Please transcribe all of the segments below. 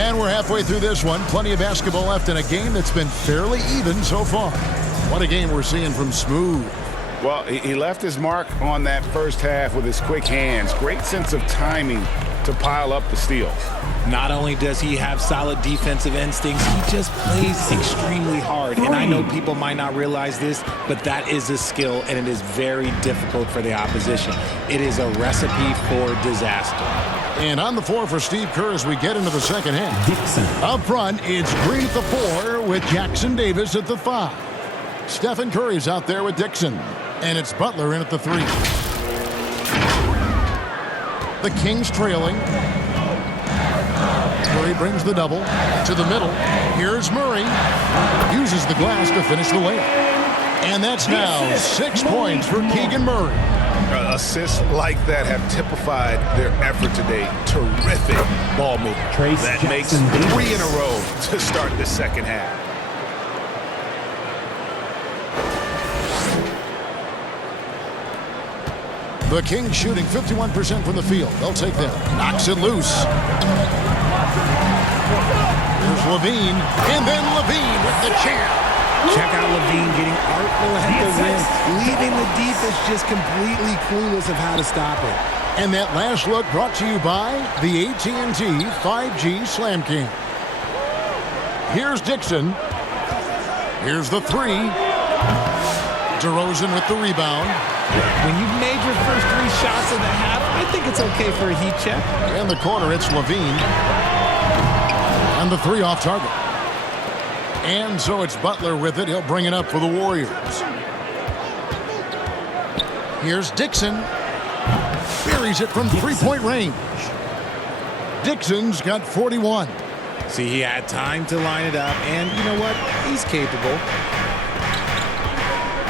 And we're halfway through this one. Plenty of basketball left in a game that's been fairly even so far. What a game we're seeing from Smooth. Well, he left his mark on that first half with his quick hands. Great sense of timing to pile up the steals. Not only does he have solid defensive instincts, he just plays extremely hard. And I know people might not realize this, but that is a skill, and it is very difficult for the opposition. It is a recipe for disaster. And on the floor for Steve Kerr as we get into the second half. Dixon. Up front, it's Green at the 4 with Jackson Davis at the 5. Stephen Curry's out there with Dixon. And it's Butler in at the 3. The Kings trailing. Curry brings the double to the middle. Here's Murray. Uses the glass to finish the layup. And that's now 6 points for Keegan Murray. Assists like that have typified their effort today. Terrific ball movement. That makes 3 in a row to start the second half. The Kings shooting 51% from the field. They'll take that. Knocks it loose. Here's Levine. And then Levine with the champ. Check out Levine getting artful at the rim, leaving the defense just completely clueless of how to stop it. And that last look brought to you by the AT&T 5G Slam King. Here's Dixon. Here's the 3. DeRozan with the rebound. When you've made your first 3 shots of the half, I think it's okay for a heat check. In the corner, it's Levine. And the 3 off target. And so it's Butler with it. He'll bring it up for the Warriors. Here's Dixon. Buries it from three-point range. Dixon's got 41. See, he had time to line it up, and you know what? He's capable.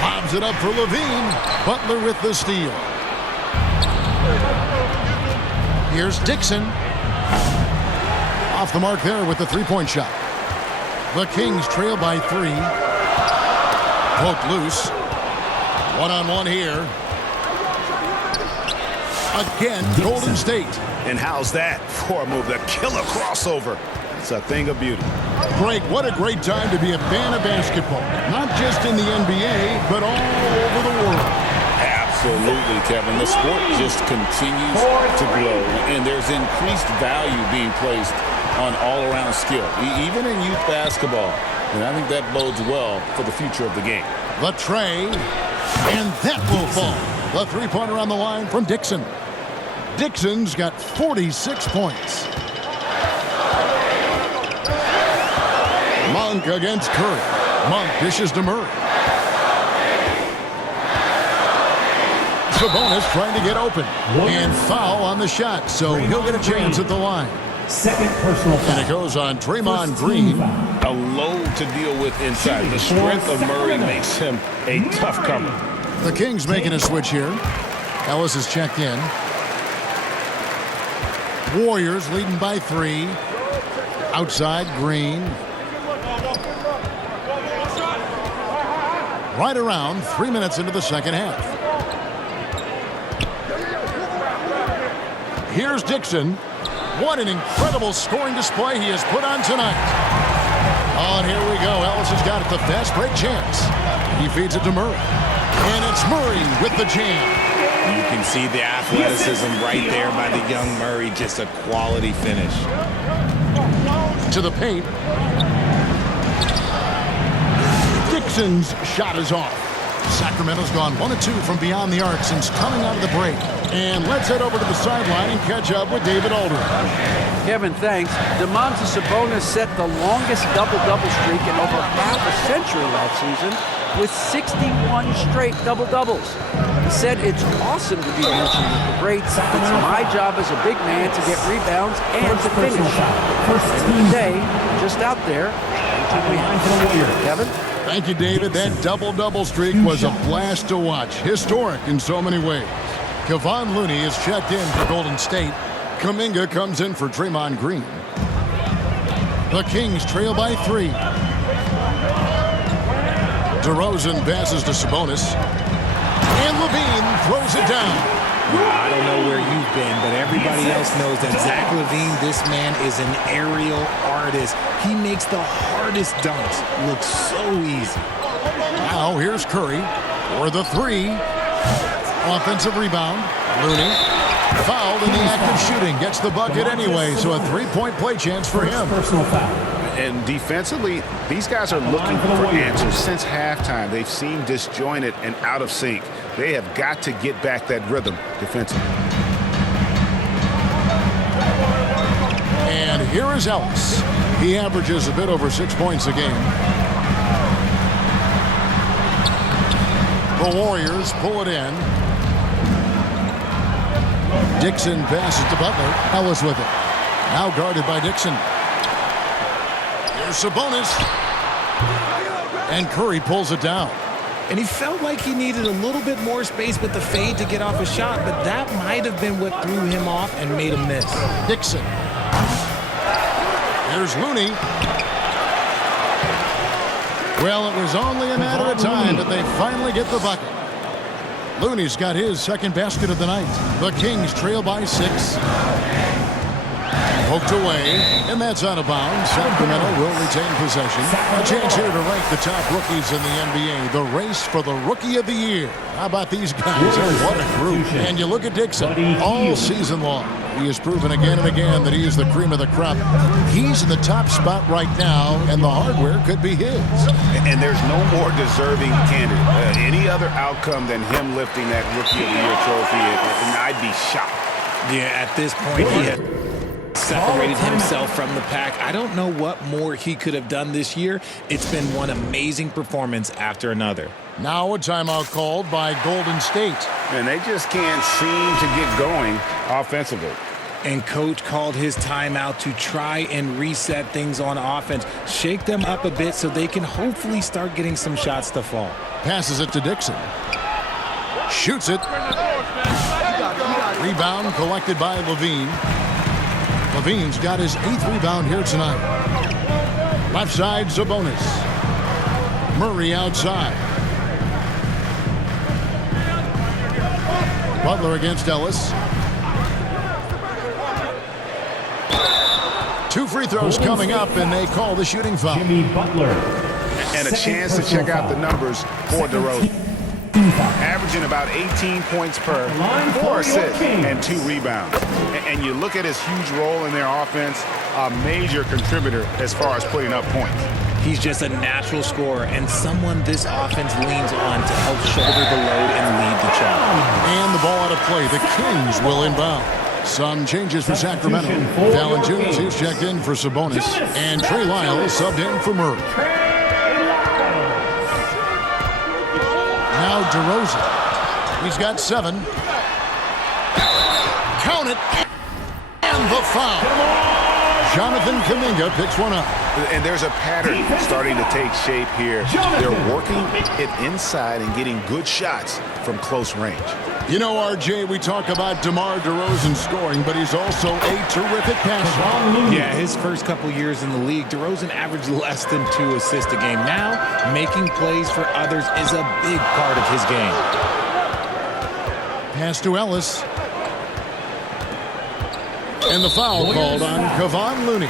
Lobs it up for Levine. Butler with the steal. Here's Dixon. Off the mark there with the three-point shot. The Kings trail by 3. Poked loose. One-on-one here. Again, Golden State. And how's that for a move? The killer crossover. It's a thing of beauty. Greg, what a great time to be a fan of basketball. Not just in the NBA, but all over the world. Absolutely, Kevin. The sport just continues to grow, and there's increased value being placed on all-around skill, even in youth basketball. And I think that bodes well for the future of the game. The tray, and that will fall. The three-pointer on the line from Dixon. Dixon's got 46 points. Monk against Curry. Monk dishes to Murray. Sabonis trying to get open. And foul on the shot, so he'll get a chance at the line. Second personal foul. And it goes on Draymond Green. A load to deal with inside. The strength of Murray makes him a tough cover. The Kings making a switch here. Ellis is checked in. Warriors leading by 3. Outside, Green. Right around 3 minutes into the second half. Here's Dixon. What an incredible scoring display he has put on tonight. Oh, and here we go. Ellis has got it, the fast break chance. He feeds it to Murray. And it's Murray with the jam. You can see the athleticism right there by the young Murray. Just a quality finish. To the paint. Dixon's shot is off. Sacramento's gone 1 of 2 from beyond the arc since coming out of the break. And let's head over to the sideline and catch up with David Aldridge. Kevin, thanks. Domantas Sabonis set the longest double-double streak in over half a century last season with 61 straight double-doubles. He said it's awesome to be mentioned with the greats. It's my job as a big man to get rebounds and to finish. Today, just out there, Kevin? Thank you, David. That double-double streak was a blast to watch. Historic in so many ways. Kevon Looney is checked in for Golden State. Kuminga comes in for Draymond Green. The Kings trail by 3. DeRozan passes to Sabonis. And Levine throws it down. I don't know where you've been, but everybody else knows that Zach LaVine, this man is an aerial artist. He makes the hardest dunks look so easy. Now here's Curry for the three. Offensive rebound. Looney fouled in the act of shooting. Gets the bucket anyway, so a three-point play chance for him. Personal foul. And defensively, these guys are looking for answers since halftime. They've seemed disjointed and out of sync. They have got to get back that rhythm defensively. And here is Ellis. He averages a bit over 6 points a game. The Warriors pull it in. Dixon passes to Butler. Ellis with it. Now guarded by Dixon. Here's Sabonis. And Curry pulls it down. And he felt like he needed a little bit more space with the fade to get off a shot, but that might have been what threw him off and made him miss. Dixon. Here's Looney. Well, it was only a matter of time, but they finally get the bucket. Looney's got his second basket of the night. The Kings trail by 6. Poked away, and that's out of bounds. Sacramento will retain possession. A chance here to rank the top rookies in the NBA. The race for the Rookie of the Year. How about these guys? What a group. And you look at Dixon all season long. He has proven again and again that he is the cream of the crop. He's in the top spot right now, and the hardware could be his. And there's no more deserving candidate. Any other outcome than him lifting that Rookie of the Year trophy, and I'd be shocked. Yeah, at this point, he has separated himself from the pack. I don't know what more he could have done this year. It's been one amazing performance after another. Now a timeout called by Golden State. And they just can't seem to get going offensively. And coach called his timeout to try and reset things on offense, shake them up a bit so they can hopefully start getting some shots to fall. Passes it to Dixon. Shoots it. Rebound collected by Levine. Levine's got his 8th rebound here tonight. Left side, Sabonis. Murray outside. Butler against Ellis. 2 free throws coming up, and they call the shooting foul. Jimmy Butler. And a chance to check out the numbers for DeRozan. Averaging about 18 points per, 4 assists, and 2 rebounds. And you look at his huge role in their offense, a major contributor as far as putting up points. He's just a natural scorer and someone this offense leans on to help shoulder the load and lead the charge. And the ball out of play. The Kings will inbound. Some changes for Sacramento. Valanciunas is checked in for Sabonis. And Trey Lyles subbed in for Murray. Now DeRozan. He's got 7. Count it. And the foul. Jonathan Kuminga picks one up. And there's a pattern starting to take shape here. They're working it inside and getting good shots from close range. You know, RJ, we talk about DeMar DeRozan scoring, but he's also a terrific passer. Yeah, his first couple years in the league, DeRozan averaged less than 2 assists a game. Now, making plays for others is a big part of his game. Pass to Ellis. And the foul called on Kevon Looney.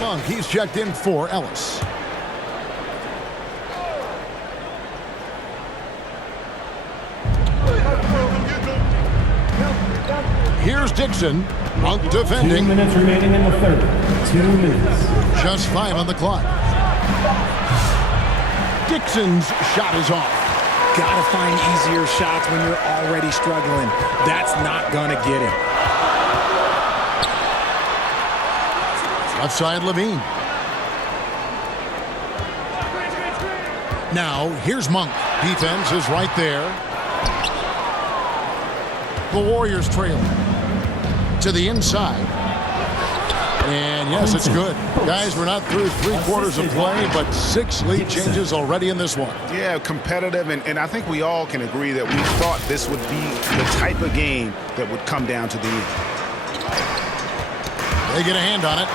Monk, he's checked in for Ellis. Here's Dixon. Monk defending. 2 minutes remaining in the third. 2 minutes. Just 5 on the clock. Dixon's shot is off. Gotta find easier shots when you're already struggling. That's not gonna get him. Left side, Levine. Now, here's Monk. Defense is right there. The Warriors trail to the inside. And yes, it's good. Guys, we're not through 3 quarters of play, but 6 lead changes already in this one. Yeah, competitive, and I think we all can agree that we thought this would be the type of game that would come down to the end. They get a hand on it.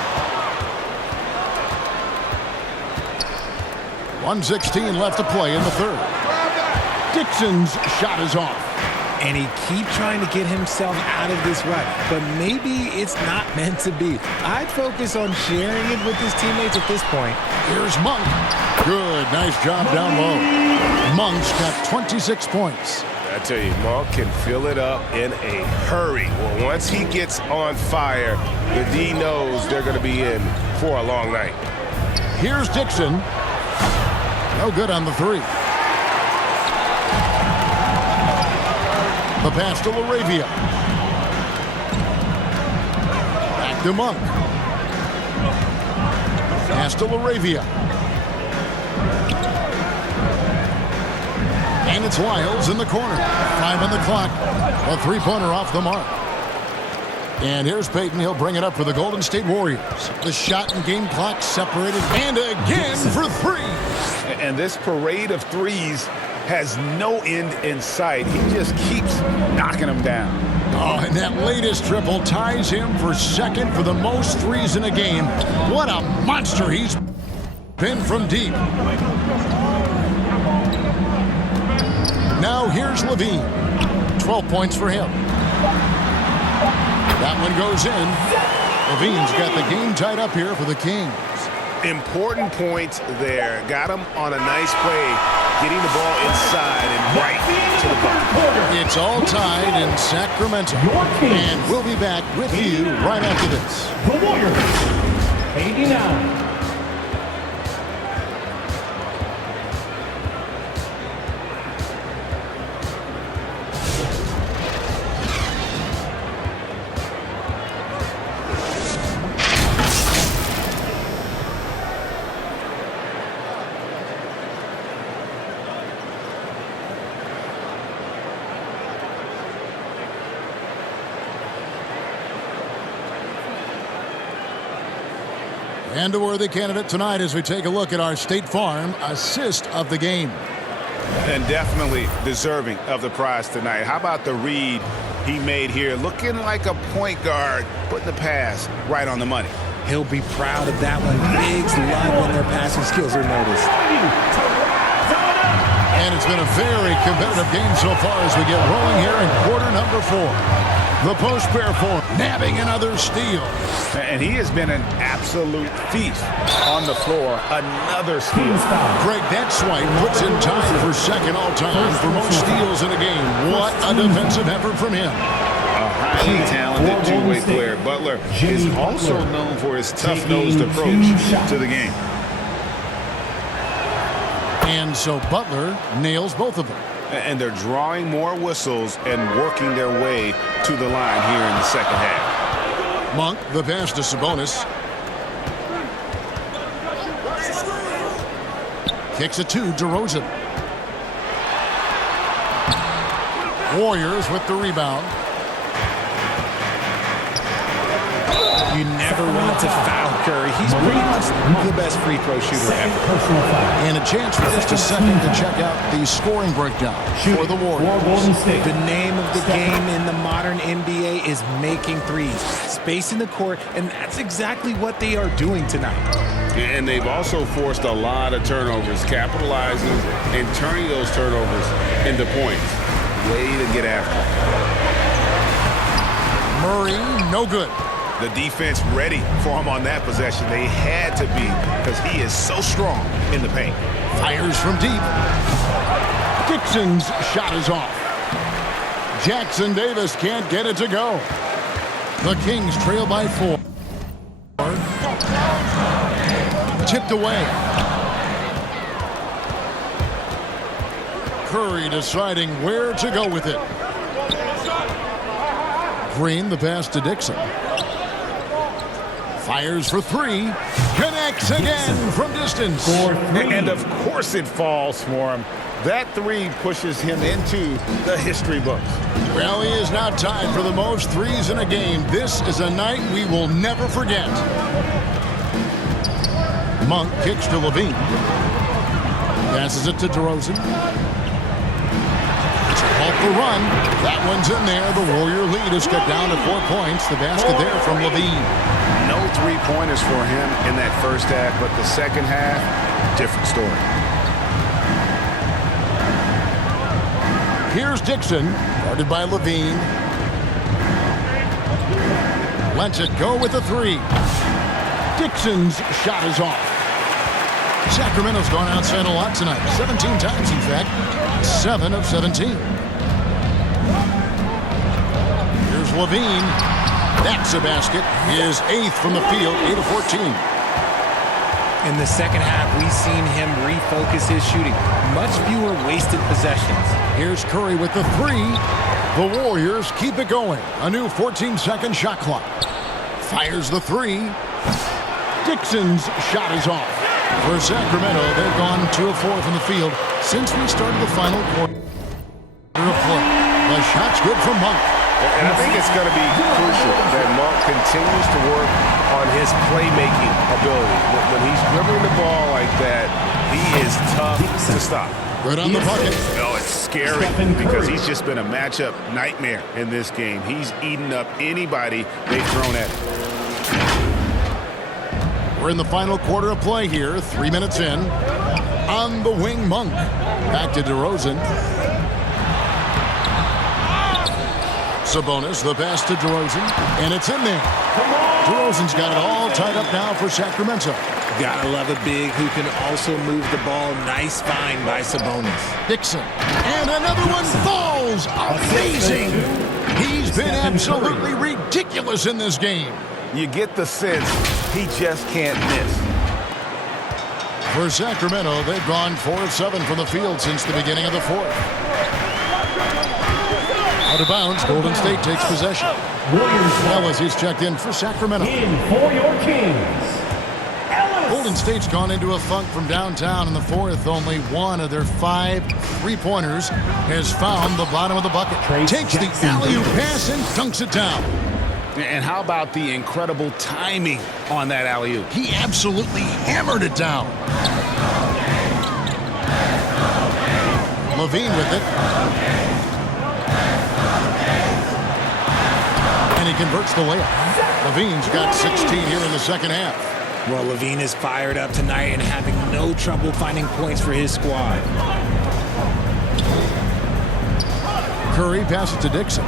1:16 left to play in the third. Dixon's shot is off. And he keeps trying to get himself out of this rut, but maybe it's not meant to be. I'd focus on sharing it with his teammates at this point. Here's Monk. Good, nice job down low. Monk's got 26 points. I tell you, Monk can fill it up in a hurry. Well, once he gets on fire, the D knows they're going to be in for a long night. Here's Dixon. No good on the 3. The pass to LaRavia. Back to Monk. Pass to LaRavia. And it's Lyles in the corner. 5 on the clock. A 3-pointer off the mark. And here's Payton. He'll bring it up for the Golden State Warriors. The shot and game clock separated. And again for 3. And this parade of threes has no end in sight. He just keeps knocking them down. Oh, and that latest triple ties him for second for the most threes in a game. What a monster he's been from deep. Now here's Levine. 12 points for him. That one goes in. Levine's got the game tied up here for the Kings. Important points there. Got him on a nice play, getting the ball inside and right to the bucket. It's all tied in Sacramento. And we'll be back with you right after this. The Warriors, 89. And a worthy candidate tonight as we take a look at our State Farm assist of the game. And definitely deserving of the prize tonight. How about the read he made here? Looking like a point guard, putting the pass right on the money. He'll be proud of that one. Bigs love when their passing skills are noticed. And it's been a very competitive game so far as we get rolling here in quarter number 4. The post pair for nabbing another steal. And he has been an absolute feast on the floor. Another steal. Greg, that swipe puts him tied for second all-time for most steals in a game. What a defensive effort from him. A highly talented two-way player. Butler is also known for his tough-nosed approach to the game. And so Butler nails both of them. And they're drawing more whistles and working their way to the line here in the second half. Monk, the pass to Sabonis. Kicks it to DeRozan. Warriors with the rebound. You never want to foul Curry. He's pretty much the best free throw shooter ever. And a chance for just a second to check out the scoring breakdown for the Warriors. The name of the game in the modern NBA is making threes. Space in the court, and that's exactly what they are doing tonight. And they've also forced a lot of turnovers, capitalizing and turning those turnovers into points. Way to get after it. Murray, no good. The defense ready for him on that possession. They had to be because he is so strong in the paint. Fires from deep. Dixon's shot is off. Jackson Davis can't get it to go. The Kings trail by 4. Tipped away. Curry deciding where to go with it. Green, the pass to Dixon. Fires for 3. Connects again from distance. And of course it falls for him. That three pushes him into the history books. Well, he is now tied for the most threes in a game. This is a night we will never forget. Monk kicks to Levine. Passes it to DeRozan. It's a halt the run. That one's in there. The Warrior lead is cut down to 4 points. The basket there from Levine. No three-pointers for him in that first half, but the second half, different story. Here's Dixon, guarded by Levine. Lets it go with the three. Dixon's shot is off. Sacramento's gone outside a lot tonight. 17 times, in fact. 7 of 17. Here's Levine. That's a basket. His 8th from the field, 8 of 14. In the second half, we've seen him refocus his shooting. Much fewer wasted possessions. Here's Curry with the three. The Warriors keep it going. A new 14-second shot clock. Fires the three. Dixon's shot is off. For Sacramento, they've gone 2 of 4 from the field since we started the final quarter of play. The shot's good from Monk. And I think it's going to be crucial that Monk continues to work on his playmaking ability. When he's dribbling the ball like that, he is tough to stop. Good on the bucket. No, it's scary because he's just been a matchup nightmare in this game. He's eaten up anybody they've thrown at him. We're in the final quarter of play here. 3 minutes in. On the wing, Monk. Back to DeRozan. Sabonis, the pass to DeRozan. And it's in there. DeRozan's got it all tied up now for Sacramento. Gotta love a big who can also move the ball. Nice find by Sabonis. Dixon. And another one falls. Amazing. He's been absolutely ridiculous in this game. You get the sense he just can't miss. For Sacramento, they've gone 4 of 7 from the field since the beginning of the fourth. Out of bounds, Golden State takes possession. Ellis is checked in for Sacramento. In for your Kings. Golden State's gone into a funk from downtown in the fourth. Only one of their 5 three-pointers has found the bottom of the bucket. Takes the alley-oop pass and dunks it down. And how about the incredible timing on that alley-oop? He absolutely hammered it down. Levine with it. And he converts the layup. Levine's got 16 here in the second half. Well, Levine is fired up tonight and having no trouble finding points for his squad. Curry passes to Dixon.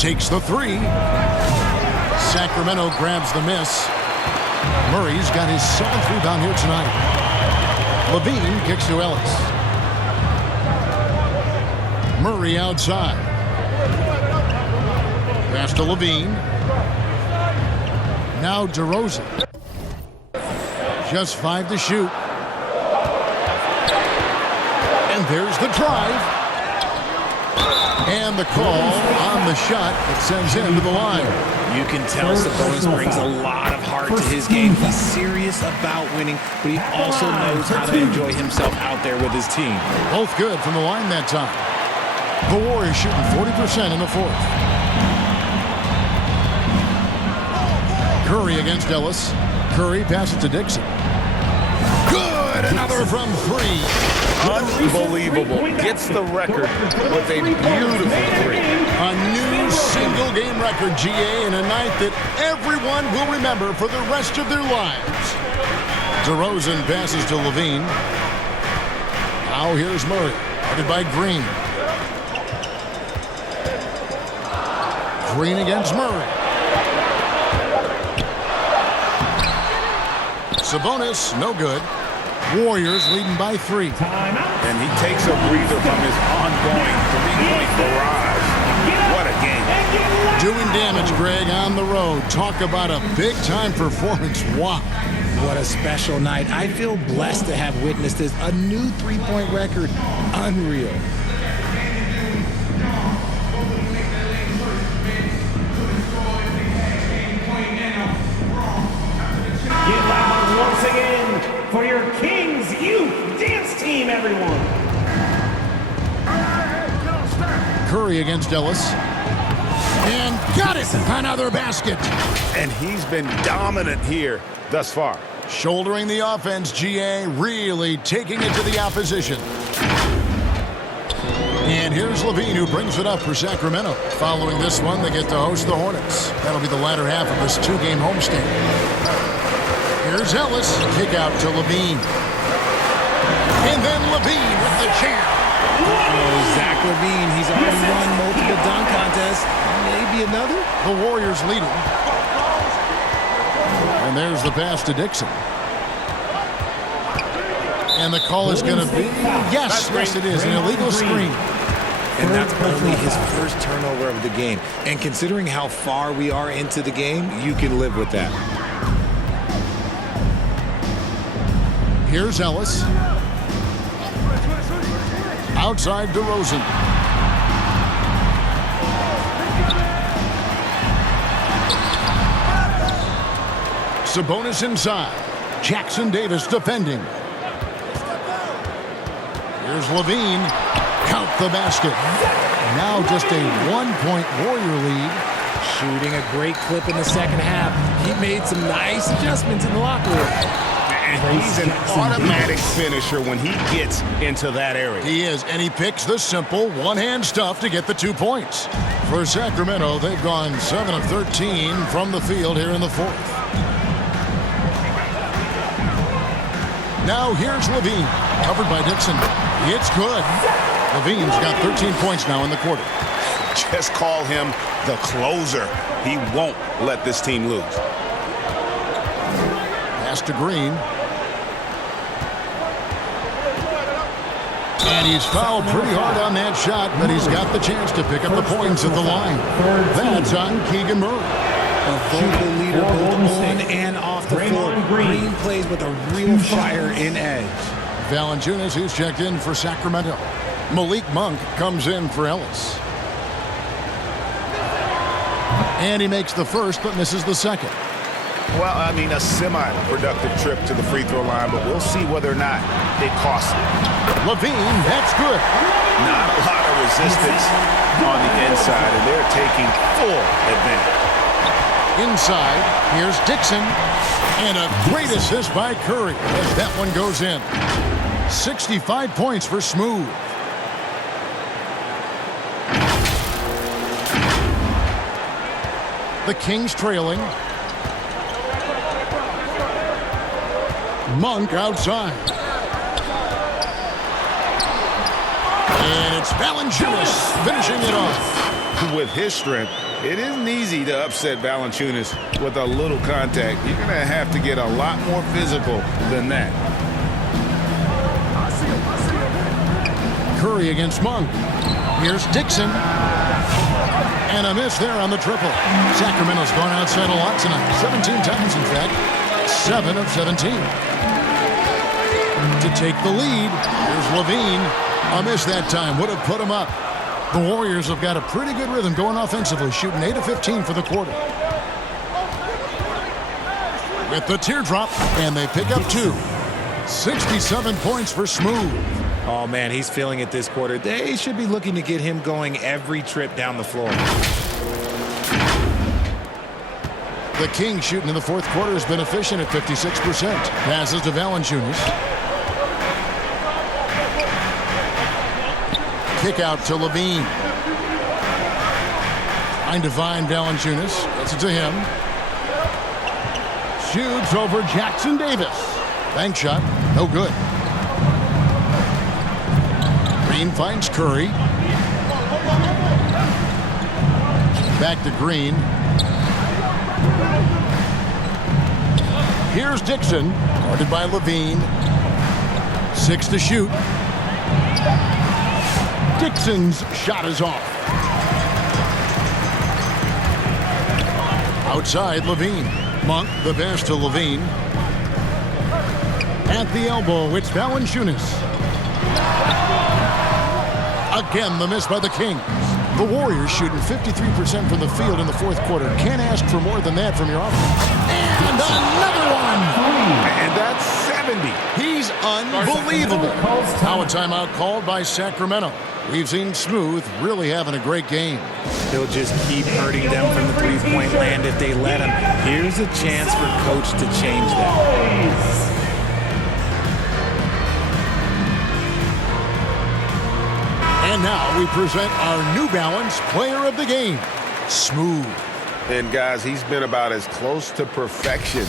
Takes the three. Sacramento grabs the miss. Murray's got his 7th rebound here tonight. Levine kicks to Ellis. Murray outside. Pass to Levine. Now DeRozan. Just 5 to shoot. And there's the drive. And the call on the shot that sends him to the line. You can tell Sabonis brings a lot of heart to his game. He's serious about winning, but he also knows how to enjoy himself out there with his team. Both good from the line that time. The Warriors shooting 40% in the fourth. Curry against Ellis. Curry passes to Dixon. Good! Another from 3. Unbelievable. Gets the record with a beautiful three. A new single-game record, GA, in a night that everyone will remember for the rest of their lives. DeRozan passes to Levine. Now here's Murray, guarded by Green. Green against Murray. Sabonis, no good. Warriors leading by 3. And he takes a breather from his ongoing three-point barrage. What a game. Doing damage, Greg, on the road. Talk about a big-time performance. Wow. What a special night. I feel blessed to have witnessed this. A new three-point record. Unreal. Curry against Ellis. And got it! Another basket. And he's been dominant here thus far. Shouldering the offense, GA really taking it to the opposition. And here's Levine, who brings it up for Sacramento. Following this one, they get to host the Hornets. That'll be the latter half of this two-game homestand. Here's Ellis. Kick out to Levine. And then Levine with the jam. Zach Levine, he's already won multiple dunk contests. Maybe another? The Warriors leading. And there's the pass to Dixon. And the call is going to be, yes, it is, an illegal screen. And that's only his first turnover of the game. And considering how far we are into the game, you can live with that. Here's Ellis. Outside DeRozan. Sabonis inside. Jackson Davis defending. Here's Levine. Count the basket. Now just a one-point Warrior lead. Shooting a great clip in the second half. He made some nice adjustments in the locker room. And he's an automatic finisher when he gets into that area. He is, and he picks the simple one-hand stuff to get the 2 points. For Sacramento, they've gone 7 of 13 from the field here in the fourth. Now here's Levine, covered by Dixon. It's good. Levine's got 13 points now in the quarter. Just call him the closer. He won't let this team lose. Pass to Green. And he's fouled pretty hard on that shot, but he's got the chance to pick up the points at the line. That's on Keegan Murray. A vocal leader both on and off the floor. Green plays with a real fire in edge. Valanciunas, who's checked in for Sacramento. Malik Monk comes in for Ellis. And he makes the first, but misses the second. Well, I mean, a semi-productive trip to the free throw line, but we'll see whether or not it costs him. Levine, that's good. Not a lot of resistance on the inside, and they're taking full advantage. Inside, here's Dixon. And a great assist by Curry as that one goes in. 65 points for Smooth. The Kings trailing. Monk outside. And it's Valanciunas finishing it off. With his strength, it isn't easy to upset Valanciunas with a little contact. You're going to have to get a lot more physical than that. Curry against Monk. Here's Dixon. And a miss there on the triple. Sacramento's gone outside a lot tonight. 17 times, in fact. 7 of 17. To take the lead, here's Levine. A miss that time. Would have put him up. The Warriors have got a pretty good rhythm going offensively, shooting 8 of 15 for the quarter. With the teardrop, and they pick up 2. 67 points for Smooth. Oh, man, he's feeling it this quarter. They should be looking to get him going every trip down the floor. The Kings shooting in the fourth quarter has been efficient at 56%. Passes to Valanciunas. Kick out to Levine. Trying to find Valanciunas. Gets it to him. Shoots over Jackson Davis. Bank shot. No good. Green finds Curry. Back to Green. Here's Dixon. Guarded by Levine. 6 to shoot. Dixon's shot is off. Outside, Levine. Monk, the pass to Levine. At the elbow, it's Valanciunas. Again, the miss by the Kings. The Warriors shooting 53% from the field in the fourth quarter. Can't ask for more than that from your offense. And another one! And that set 70. He's unbelievable. Now a timeout called by Sacramento. We've seen Smooth really having a great game. He'll just keep hurting them from the three-point land if they let him. Here's a chance for Coach to change that. And now we present our New Balance Player of the Game, Smooth. And guys, he's been about as close to perfection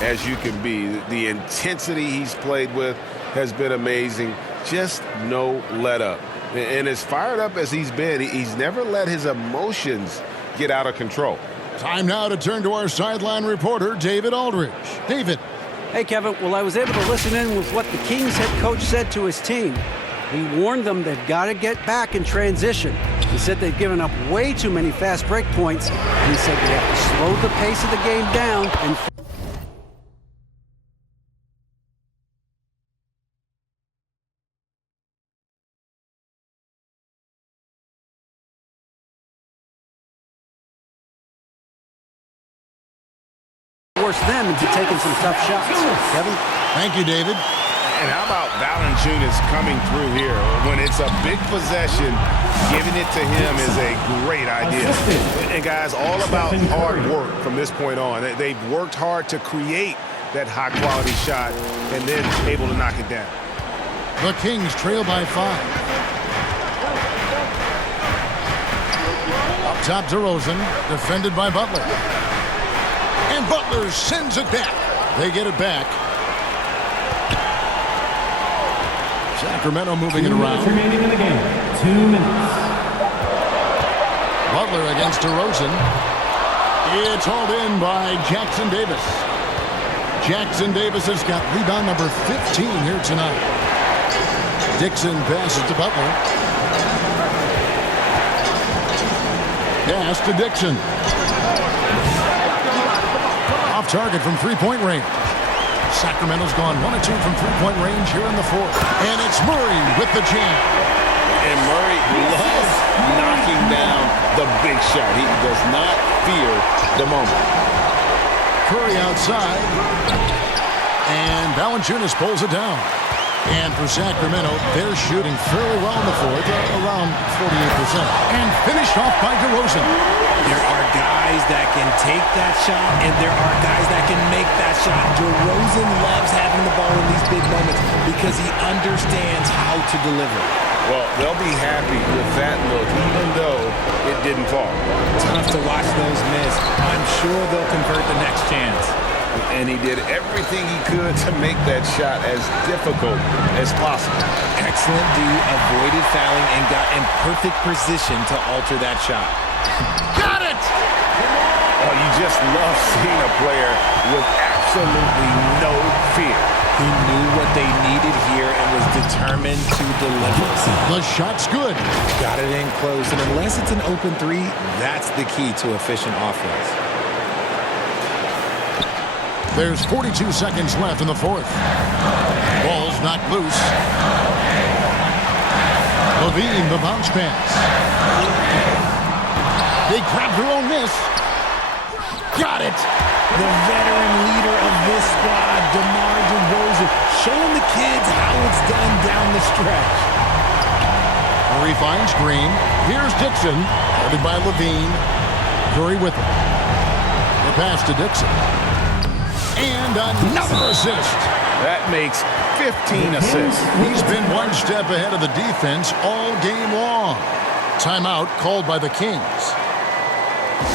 as you can be. The intensity he's played with has been amazing. Just no let up. And as fired up as he's been, he's never let his emotions get out of control. Time now to turn to our sideline reporter, David Aldridge. David. Hey, Kevin. Well, I was able to listen in with what the Kings head coach said to his team. He warned them they've got to get back in transition. He said they've given up way too many fast break points. And he said they have to slow the pace of the game down and force them into taking some tough shots. Kevin? Thank you, David. And how about Valanciunas coming through here? When it's a big possession, giving it to him is a great idea. And guys, all about hard work from this point on. They've worked hard to create that high-quality shot and then able to knock it down. The Kings trail by 5. Up top to Rosen, defended by Butler. And Butler sends it back. They get it back. Sacramento moving it around. Remaining in the game. 2 minutes. Butler against DeRozan. It's hauled in by Jackson Davis. Jackson Davis has got rebound number 15 here tonight. Dixon passes to Butler. Pass to Dixon. Off target from three-point range. Sacramento's gone 1 of 2 from three-point range here in the fourth. And it's Murray with the jam. And Murray loves knocking down the big shot. He does not fear the moment. Curry outside. And Valanciunas pulls it down. And for Sacramento, they're shooting fairly well in the fourth, around 48%. And finished off by DeRozan. There are guys that can take that shot, and there are guys that can make that shot. DeRozan loves having the ball in these big moments because he understands how to deliver. Well, they'll be happy with that look, even though it didn't fall. Tough to watch those miss. I'm sure they'll convert the next chance. And he did everything he could to make that shot as difficult as possible. Excellent D, avoided fouling, and got in perfect position to alter that shot. Got it! Oh, you just love seeing a player with absolutely no fear. He knew what they needed here and was determined to deliver. The shot's good. Got it in close, and unless it's an open three, that's the key to efficient offense. There's 42 seconds left in the fourth. Ball's knocked loose. Levine, the bounce pass. They grab their own miss. Got it. The veteran leader of this squad, DeMar DeRozan, showing the kids how it's done down the stretch. Curry finds Green. Here's Dixon, guarded by Levine. Curry with him. The pass to Dixon. And another assist. That makes 15 assists. He's been one step ahead of the defense all game long. Timeout called by the Kings.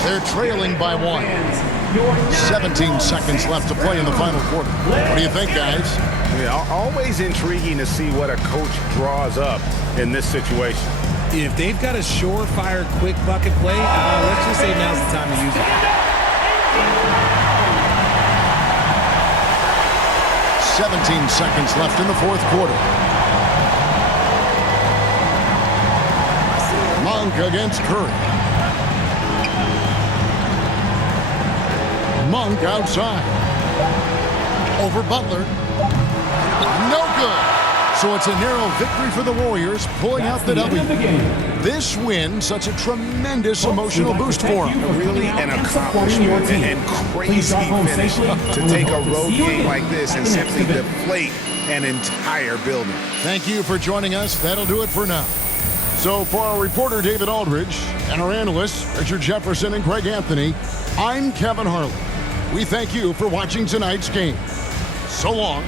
They're trailing by 1. 17 seconds left to play in the final quarter. What do you think, guys? Yeah, always intriguing to see what a coach draws up in this situation. If they've got a surefire, quick bucket play, let's just say now's the time to use it. 17 seconds left in the fourth quarter. Monk against Curry. Monk outside. Over Butler. No good. So it's a narrow victory for the Warriors, pulling out the W. This win, such a tremendous emotional boost for them. Really an accomplishment and crazy finish to take a road game like this and simply deflate an entire building. Thank you for joining us. That'll do it for now. So for our reporter, David Aldridge, and our analysts, Richard Jefferson and Greg Anthony, I'm Kevin Harlan. We thank you for watching tonight's game. So long.